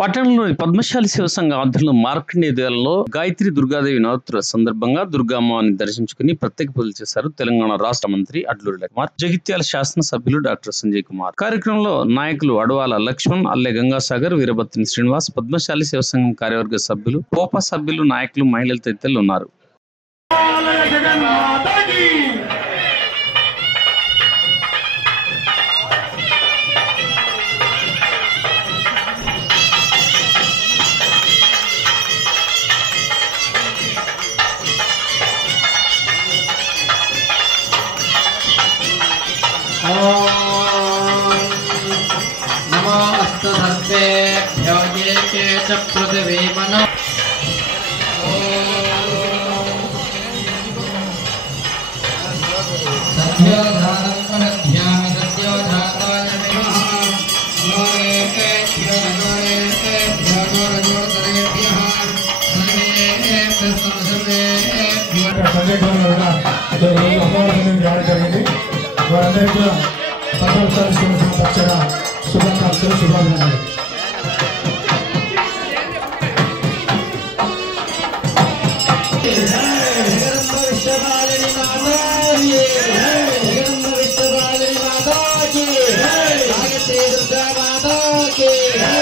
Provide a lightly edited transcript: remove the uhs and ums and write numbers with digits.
పట్టణంలోని పద్మశాలి శివ సంఘ ఆధ్వర్యంలో మార్కండేయ దేవాలయంలో గాయత్రి దుర్గాదేవి నవరాత్రుల సందర్భంగా దుర్గామ్మని దర్శించుకుని ప్రత్యేక పూజలు చేశారు తెలంగాణ రాష్ట్ర మంత్రి అడ్లూరి కుమార్. జగిత్యాల శాసనసభ్యులు డాక్టర్ సంజయ్ కుమార్. కార్యక్రమంలో నాయకులు అడవాల లక్ష్మణ్, అల్లె గంగాసాగర్, వీరభద్రిని శ్రీనివాస్, పద్మశాలి శివ సంఘం కార్యవర్గ సభ్యులు, కోప సభ్యులు, నాయకులు, మహిళలు తదితరులు ఉన్నారు. नमोऽस्तु सर्वेभ्यो ये के च पृथिवी मनो सद्योधानमध्यामि सद्योधाताय नमः नोरेभ्यो नोरेभ्यो नोरजोतरेभ्यः सर्वेभ्यो सर्वेभ्यो संजय कुमार जो अमरनाथ जारी करेंगे वारंदर को पत्रकार संघ पक्षरा शुभाकांक्षలు శుభాభినందనలు. जय